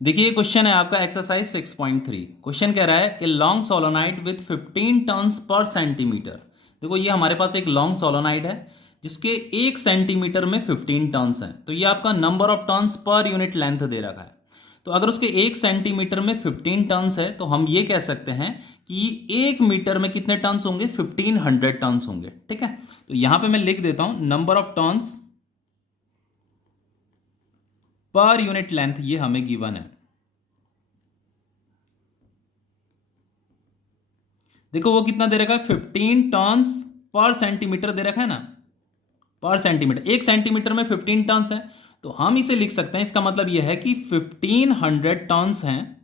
देखिए क्वेश्चन है आपका एक्सरसाइज 6.3। क्वेश्चन कह रहा है a long solenoid with 15 turns per centimetre. देखो ये हमारे पास एक लॉन्ग सोलोनाइड है जिसके 1 सेंटीमीटर में 15 टर्न्स हैं। तो ये आपका नंबर ऑफ टर्न्स पर यूनिट लेंथ दे रखा है। तो अगर उसके 1 सेंटीमीटर में 15 टर्न्स है तो हम ये कह सकते हैं कि 1 मीटर में कितने टर्न्स होंगे, 1500 टर्न्स होंगे। ठीक है, तो यहां पे मैं लिख देता हूं नंबर ऑफ टर्न्स पर यूनिट लेंथ, ये हमें गिवन है। देखो वो कितना दे रखा है, 15 टर्न्स पर सेंटीमीटर दे रखा है ना, पर सेंटीमीटर। 1 सेंटीमीटर में 15 टर्न्स है तो हम इसे लिख सकते हैं, इसका मतलब यह है कि 1500 टर्न्स हैं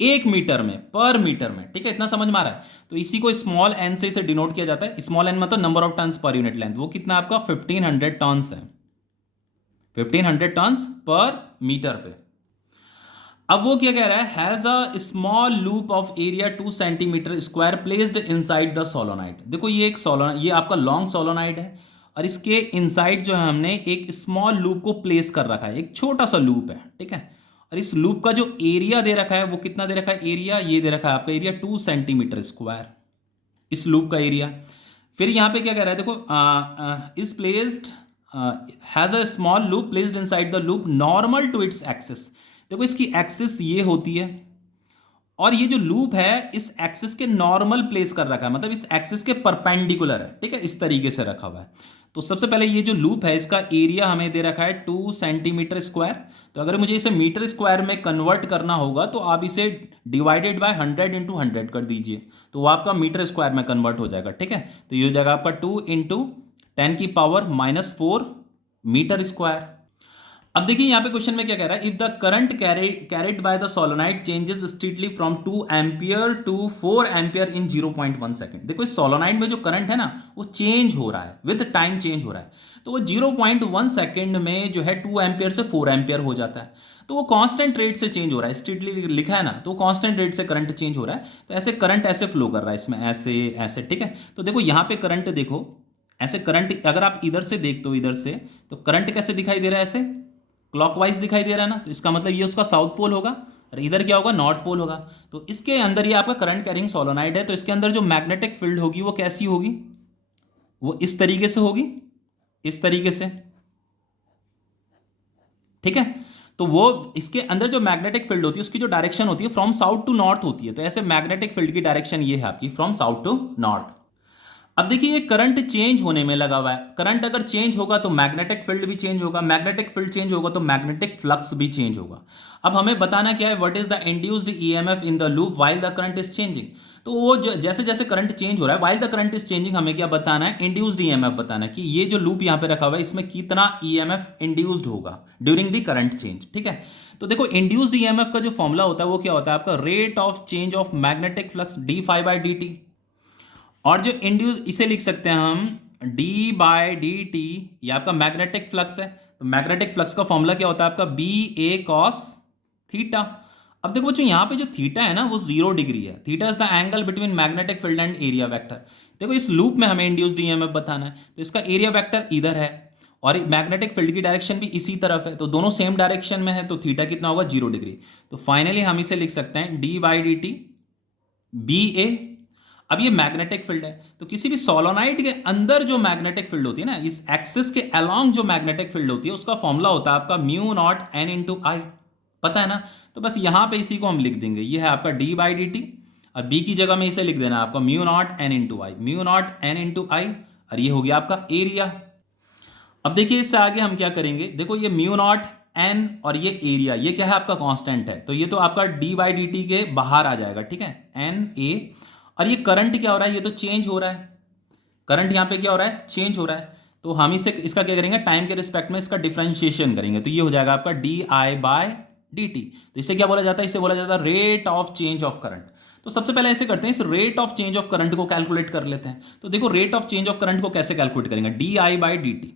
1 मीटर में, पर मीटर में। ठीक है, इतना समझ में आ रहा है। तो इसी को स्मॉल एन से इसे डिनोट किया जाता है। स्मॉल एन मतलब नंबर ऑफ टर्न्स पर यूनिट लेंथ। वो कितना आपका 1500 टर्न्स है, 1500 टर्न्स पर मीटर पे। अब वो क्या कह रहा है, has a small loop of area 2 centimetre square placed inside the solenoid. देखो ये एक सोलोनाइड, ये आपका लॉन्ग सोलोनाइड है और इसके इनसाइड जो है हमने एक स्मॉल लूप को प्लेस कर रखा है, एक छोटा सा लूप है। ठीक है, और इस लूप का जो एरिया दे रखा है वो कितना दे रखा है, एरिया ये दे रखा है आपका एरिया 2 सेंटीमीटर स्क्वायर, इस लूप का एरिया। फिर यहाँ पे क्या कह रहा है, देखो is placed has a small loop placed inside the loop normal to its axis. देखो इसकी एक्सिस ये होती है और ये जो लूप है इस एक्सिस के नॉर्मल प्लेस कर रखा है, मतलब इस एक्सिस के परपेंडिकुलर है। ठीक है, इस तरीके से रखा हुआ है। तो सबसे पहले ये जो लूप है इसका एरिया हमें दे रखा है 2 सेंटीमीटर स्क्वायर। तो अगर मुझे इसे मीटर स्क्वायर में कन्वर्ट करना होगा तो आप इसे डिवाइडेड बाय 100 × 100 कर दीजिए, तो वो आपका मीटर स्क्वायर में कन्वर्ट हो जाएगा। ठीक है, तो ये हो जाएगा आपका 2 × 10⁻⁴ मीटर स्क्वायर। अब देखिए यहाँ पे क्वेश्चन में क्या कह रहा है, if the current carried by the solenoid changes strictly from 2 ampere to 4 ampere in 0.1 second. देखो इस सोलोनाइड में जो करंट है ना वो चेंज हो रहा है, विद टाइम चेंज हो रहा है। तो वो 0.1 सेकंड में जो है 2 एम्पियर से 4 एम्पियर हो जाता है। तो वो कांस्टेंट रेट से चेंज हो रहा है, स्ट्रिक्टली लिखा है ना, तो कांस्टेंट रेट से करंट चेंज हो रहा है। तो ऐसे करंट ऐसे फ्लो कर रहा है इसमें, ऐसे ऐसे। ठीक है, तो देखो यहाँ पे करंट देखो, ऐसे करंट अगर आप इधर से देखते हो, इधर से तो करंट कैसे दिखाई दे रहा है, ऐसे क्लॉकवाइज दिखाई दे रहा है ना। तो इसका मतलब ये उसका साउथ पोल होगा और इधर क्या होगा, नॉर्थ पोल होगा। तो इसके अंदर ये आपका करंट कैरिंग सोलोनाइड है, तो इसके अंदर जो मैग्नेटिक फील्ड होगी वो कैसी होगी, वो इस तरीके से होगी, इस तरीके से। ठीक है, तो वो इसके अंदर जो मैग्नेटिक फील्ड होती है उसकी जो डायरेक्शन होती है फ्रॉम साउथ टू नॉर्थ होती है। तो ऐसे मैग्नेटिक फील्ड की डायरेक्शन ये है आपकी फ्रॉम साउथ टू नॉर्थ। अब देखिए ये करंट चेंज होने में लगा हुआ है। करंट अगर चेंज होगा तो मैग्नेटिक फील्ड भी चेंज होगा, मैग्नेटिक फील्ड चेंज होगा तो मैग्नेटिक फ्लक्स भी चेंज होगा। अब हमें बताना क्या है, what is the induced EMF in the loop while the current is changing. तो वो जैसे जैसे करंट चेंज हो रहा है, while the current is changing, हमें क्या बताना है, इंड्यूस्ड ईएमएफ बताना है कि ये जो लूप यहाँ पे रखा हुआ है इसमें कितना ईएमएफ इंड्यूस्ड होगा ड्यूरिंग द करंट चेंज। ठीक है, तो देखो इंड्यूस्ड ईएमएफ का जो फॉर्मूला होता है वो क्या होता है आपका, rate of change of magnetic flux d∅dt। और जो इंड्यूस इसे लिख सकते हैं हम d/dt, ये आपका मैग्नेटिक फ्लक्स है। तो मैग्नेटिक फ्लक्स का फॉर्मूला क्या होता है आपका, BA cos थीटा। अब देखो बच्चों यहाँ पे जो थीटा है ना वो 0 डिग्री है। Theta is the angle between magnetic field and area vector. देखो इस लूप में हमें इंड्यूस्ड ईएमएफ बताना है, तो इसका एरिया वेक्टर इधर है और मैग्नेटिक फील्ड की डायरेक्शन भी इसी तरफ है, तो दोनों सेम डायरेक्शन में है, तो थीटा कितना होगा, 0 डिग्री। तो फाइनली हम इसे लिख सकते हैं d/dt BA। अब ये मैग्नेटिक फील्ड है, तो किसी भी सोलोनाइड के अंदर जो मैग्नेटिक फील्ड होती है ना, इस एक्सिस के अलोंग जो मैग्नेटिक फील्ड होती है उसका फॉर्मूला होता है आपका μ0n × I। पता है ना, तो बस यहां पे इसी को हम लिख देंगे, ये है आपका d/dt। अब b की जगह में इसे लिख देना आपका μ0n × I, μ0n × I, और ये हो गया आपका एरिया। अब देखिए इससे आगे हम क्या करेंगे, देखो ये μ0n और ये एरिया, ये क्या है आपका कांस्टेंट है, तो ये तो आपका d/dt के बाहर आ जाएगा। ठीक है, NA। और ये करंट क्या हो रहा है, ये तो चेंज हो रहा है, करंट यहाँ पे क्या हो रहा है, चेंज हो रहा है। तो हम इसे इसका क्या करेंगे, टाइम के रिस्पेक्ट में इसका डिफरेंशिएशन करेंगे, तो ये हो जाएगा आपका di/dt। तो इसे क्या बोला जाता है, इसे बोला जाता है rate of change of current. तो सबसे पहले ऐसे करते हैं, इस rate of change of current को कैलकुलेट कर लेते हैं। तो देखो rate of change of current को कैसे कैलकुलेट करेंगे, di/dt।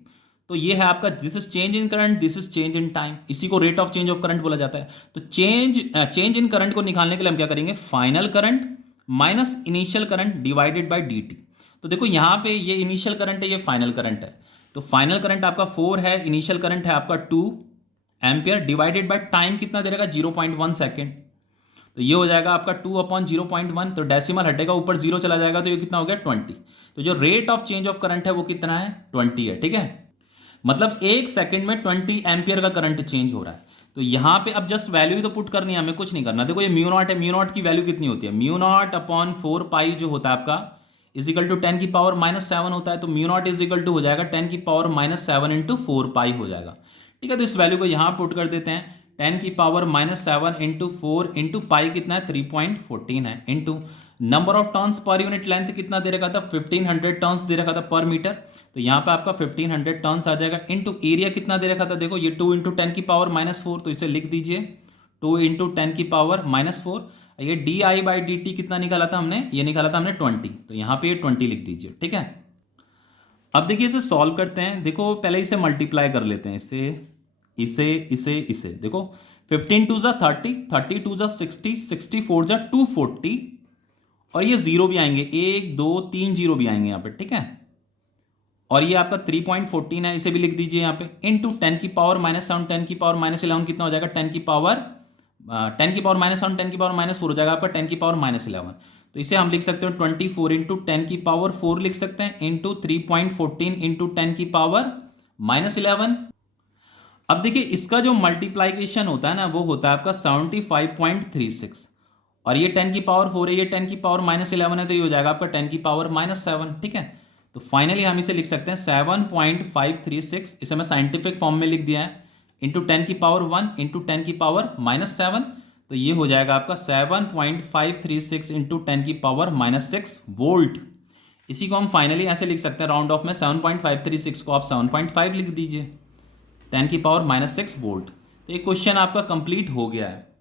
तो ये है आपका, this is change in current, this is change in time, इसी को rate of change of current बोला जाता है। तो चेंज इन करंट को निकालने के लिए हम क्या करेंगे, final current minus initial current divided by dt। तो देखो यहाँ पे ये इनिशियल करंट है, ये फाइनल करंट है। तो फाइनल करंट आपका 4 है, इनिशियल करंट है आपका 2 एम्पियर डिवाइडेड बाय टाइम कितना दे रहेगा 0.1 सेकेंड। तो ये हो जाएगा आपका 2/0.1, तो डेसिमल हटेगा ऊपर 0 चला जाएगा तो ये कितना हो गया 20। तो जो rate of change of current है वो कितना है 20 है, ठीक है। मतलब 1 सेकंड में 20 एम्पियर का करंट चेंज हो रहा है। तो यहां पे अब जस्ट वैल्यू ही तो पुट करनी है, हमें कुछ नहीं करना। देखो ये म्यू नॉट है, म्यू नॉट की वैल्यू कितनी होती है, म्यू नॉट अपॉन 4 पाई जो होता है आपका इजिकल टू 10 की पावर -7 होता है। तो म्यू नॉट इजिकल टू हो जाएगा 10 की पावर -7 इंटू 4 पाई हो जाएगा, ठीक है। तो इस वैल्यू को यहां पुट कर देते हैं, 10 की पावर -7 इंटू 4 इंटू पाई कितना है 3.14 है, इंटू नंबर ऑफ टर्न्स पर यूनिट लेंथ कितना दे रखा था 1500 टर्न्स दे रखा था पर मीटर। तो यहाँ पे आपका 1500 टर्न्स आ जाएगा, इंटू एरिया कितना दे रखा था, देखो ये 2 इंटू 10 की पावर -4, तो इसे लिख दीजिए 2 इंटू 10 की पावर -4। ये D I by D T कितना निकाला था हमने, ये निकाला था हमने 20, तो यहाँ पे 20 लिख दीजिए, ठीक है। अब देखिए इसे सॉल्व करते हैं। देखो पहले इसे मल्टीप्लाई कर लेते हैं, इसे देखो 15 टू ज़ा 30, 30 टू ज़ा 60, 60 4 ज़ा 240, और ये जीरो भी आएंगे, 1 2 3 जीरो भी आएंगे यहाँ पे, ठीक है। और ये आपका 3.14 है, इसे भी लिख दीजिए यहाँ पे, इंटू 10 की पावर -7, 10 की पावर -11 कितना हो जाएगा 10 की पावर -7, 10 की पावर -4 हो जाएगा आपका 10 की पावर -11। तो इसे हम लिख सकते हैं 24 इंटू 10 की पावर 4 लिख सकते हैं, इंटू 3.14 इंटू 10 की पावर -11। अब देखिए इसका जो मल्टीप्लाइकेशन होता है ना वो होता है आपका 75.36, और ये 10 की पावर 4 है, ये 10 की पावर -11 है, तो ये हो जाएगा आपका 10 की पावर -7, ठीक है। तो फाइनली हम इसे लिख सकते हैं 7.536, इसे मैं साइंटिफिक फॉर्म में लिख दिया है, इंटू 10 की पावर 1 इंटू 10 की पावर -7, तो ये हो जाएगा आपका 7.536 इंटू 10 की पावर -6 वोल्ट। इसी को हम फाइनली ऐसे लिख सकते हैं राउंड ऑफ में, 7.536 को आप 7.5 लिख दीजिए, 10 की पावर -6 वोल्ट। तो ये क्वेश्चन आपका कंप्लीट हो गया है।